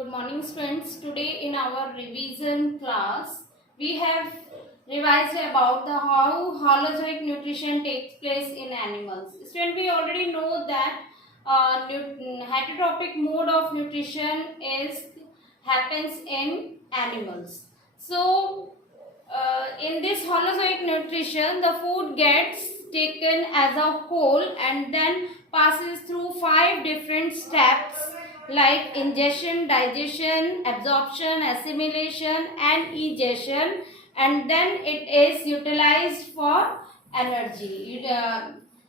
Good morning students. Today in our revision class we have revised about the how holozoic nutrition takes place in animals. Students, we already know that heterotrophic mode of nutrition is happens in animals. So in this holozoic nutrition the food gets taken as a whole and then passes through 5 different steps like ingestion, digestion, absorption, assimilation and egestion, and then it is utilized for energy.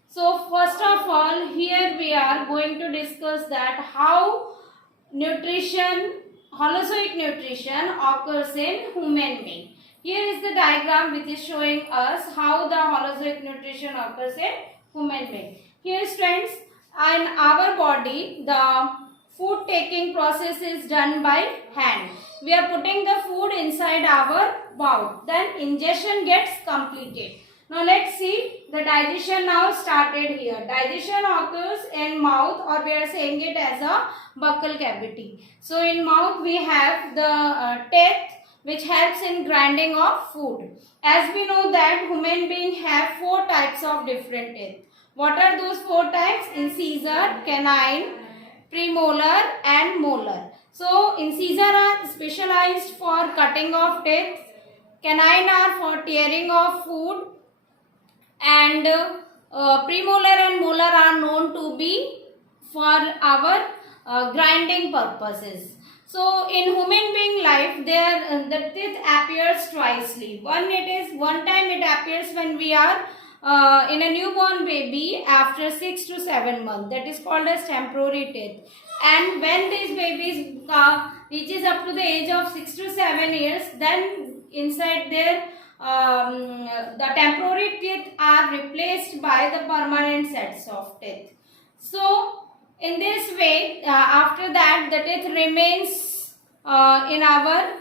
So first of all, here we are going to discuss that how holozoic nutrition occurs in human being. Here is the diagram which is showing us how the holozoic nutrition occurs in human being. Here students, in our body the food taking process is done by hand. We are putting the food inside our mouth. Then ingestion gets completed. Now let's see the digestion now started here. Digestion occurs in mouth, or we are saying it as a buccal cavity. So in mouth we have the teeth which helps in grinding of food. As we know that human beings have 4 types of different teeth. What are those 4 types? Incisor, canine, premolar and molar. So incisor are specialized for cutting of teeth, canine are for tearing of food, and premolar and molar are known to be for our grinding purposes. So in human being life the teeth appears twicely. One time it appears when we are in a newborn baby after 6 to 7 months, that is called as temporary teeth, and when these babies reaches up to the age of 6 to 7 years, then inside their the temporary teeth are replaced by the permanent sets of teeth. So in this way after that the teeth remains in our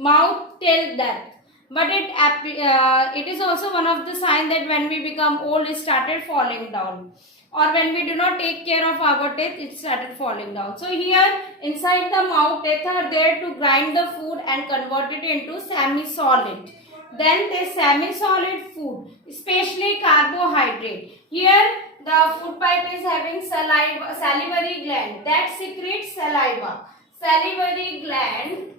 mouth till death. But it is also one of the signs that when we become old it started falling down, or when we do not take care of our teeth it started falling down. So here inside the mouth teeth are there to grind the food and convert it into semi-solid. Then this semi-solid food, especially carbohydrate, here the food pipe is having salivary gland that secretes saliva. Salivary gland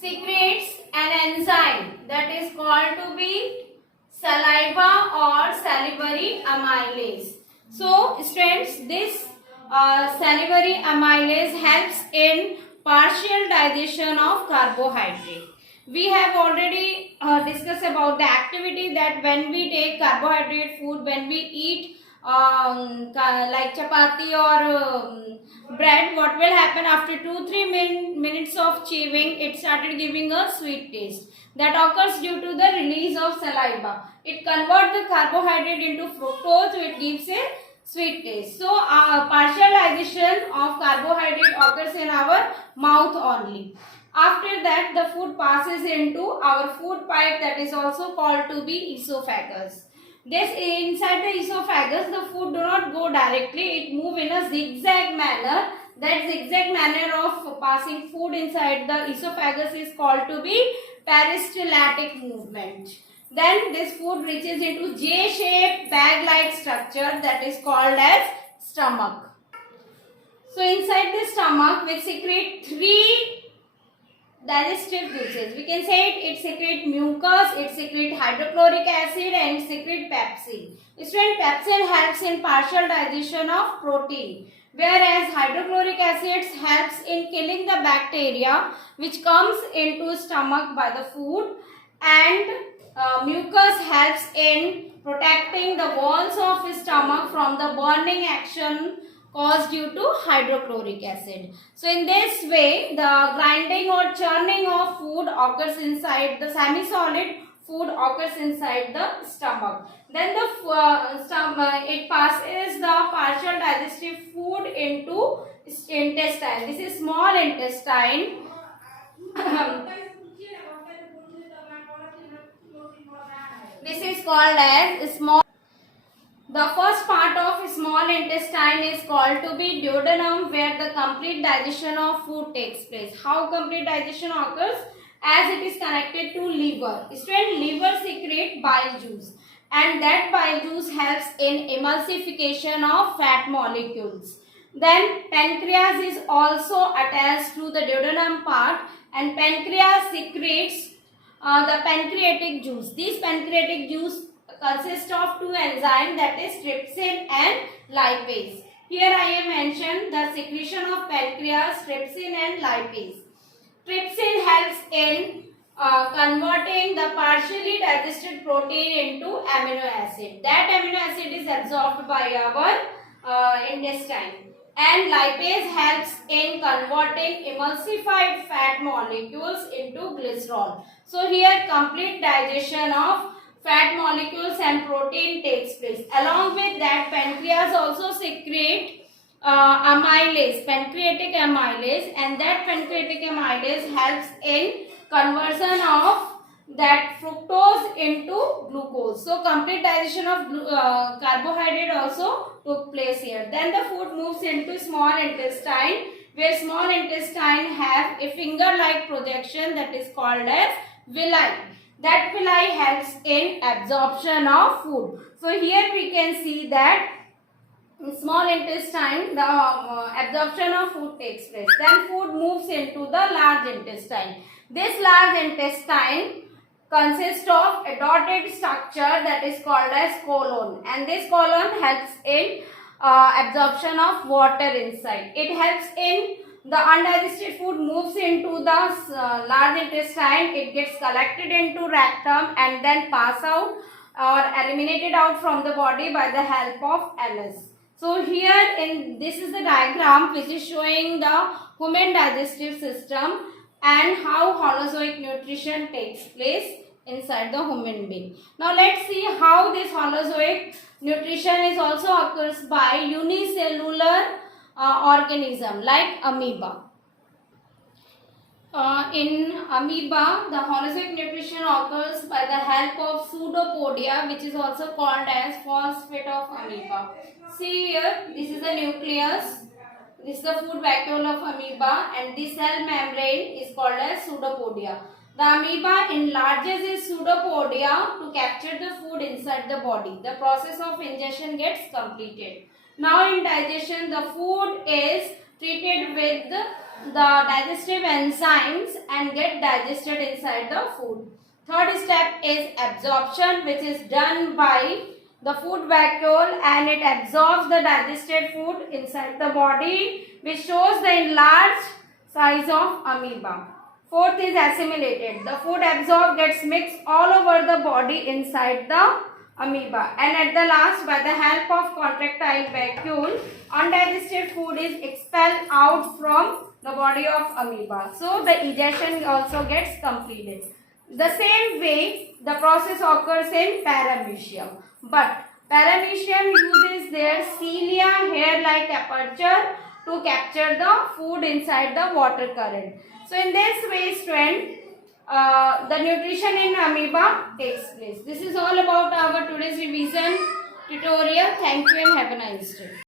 secretes an enzyme that is called to be saliva or salivary amylase. So students, this salivary amylase helps in partial digestion of carbohydrate. We have already discussed about the activity that when we take carbohydrate food, when we eat like chapati or bread, what will happen after 2-3 minutes of chewing, it started giving a sweet taste. That occurs due to the release of saliva. It converts the carbohydrate into fructose, so it gives a sweet taste. So partial digestion of carbohydrate occurs in our mouth only. After that the food passes into our food pipe, that is also called to be esophagus. This inside the esophagus the food do not go directly, it move in a zigzag manner. That zigzag manner of passing food inside the esophagus is called to be peristaltic movement. Then this food reaches into J-shaped bag-like structure that is called as stomach. So inside the stomach which secrete 3 digestive juices. We can say it secretes mucus, it secretes hydrochloric acid and it secretes pepsin. Student, pepsin helps in partial digestion of protein, whereas hydrochloric acid helps in killing the bacteria which comes into stomach by the food, and mucus helps in protecting the walls of stomach from the burning action caused due to hydrochloric acid. So in this way the grinding or churning of food occurs inside the semi-solid food occurs inside the stomach. Then the it passes the partial digestive food into intestine. This is small intestine. This is called as small The first part of small intestine is called to be duodenum, where the complete digestion of food takes place. How complete digestion occurs? As it is connected to liver. Student, liver secrete bile juice, and that bile juice helps in emulsification of fat molecules. Then pancreas is also attached to the duodenum part, and pancreas secretes the pancreatic juice. This pancreatic juice consists of two enzymes, that is trypsin and lipase. Here I have mentioned the secretion of pancreas, trypsin and lipase. Trypsin helps in converting the partially digested protein into amino acid. That amino acid is absorbed by our intestine. And lipase helps in converting emulsified fat molecules into glycerol. So here complete digestion of fat molecules and protein takes place. Along with that, pancreas also secrete amylase, pancreatic amylase, and that pancreatic amylase helps in conversion of that fructose into glucose. So complete digestion of carbohydrate also took place here. Then the food moves into small intestine, where small intestine have a finger-like projection that is called as villi. That villi helps in absorption of food. So here we can see that in small intestine the absorption of food takes place. Then food moves into the large intestine. This large intestine consists of a dotted structure that is called as colon, and this colon helps in absorption of water inside. It helps in the undigested food moves into the large intestine. It gets collected into rectum and then pass out or eliminated out from the body by the help of anus. So here in this is the diagram which is showing the human digestive system and how Holozoic nutrition takes place inside the human being. Now let's see how this Holozoic nutrition is also occurs by unicellular organism like amoeba. In amoeba, the Holozoic nutrition occurs by the help of pseudopodia, which is also called as phosphate of amoeba. See here, this is the nucleus, this is the food vacuole of amoeba, and the cell membrane is called as pseudopodia. The amoeba enlarges its pseudopodia to capture the food inside the body. The process of ingestion gets completed. Now in digestion, the food is treated with the digestive enzymes and get digested inside the food. Third step is absorption, which is done by the food vacuole, and it absorbs the digested food inside the body, which shows the enlarged size of amoeba. Fourth is assimilated. The food absorbed gets mixed all over the body inside the amoeba, and at the last, by the help of contractile vacuole, undigested food is expelled out from the body of amoeba. So the egestion also gets completed. The same way the process occurs in paramecium, but paramecium uses their cilia hair-like aperture to capture the food inside the water current. So in this way, student, the nutrition in amoeba takes place. This is all about our today's revision tutorial. Thank you and have a nice day.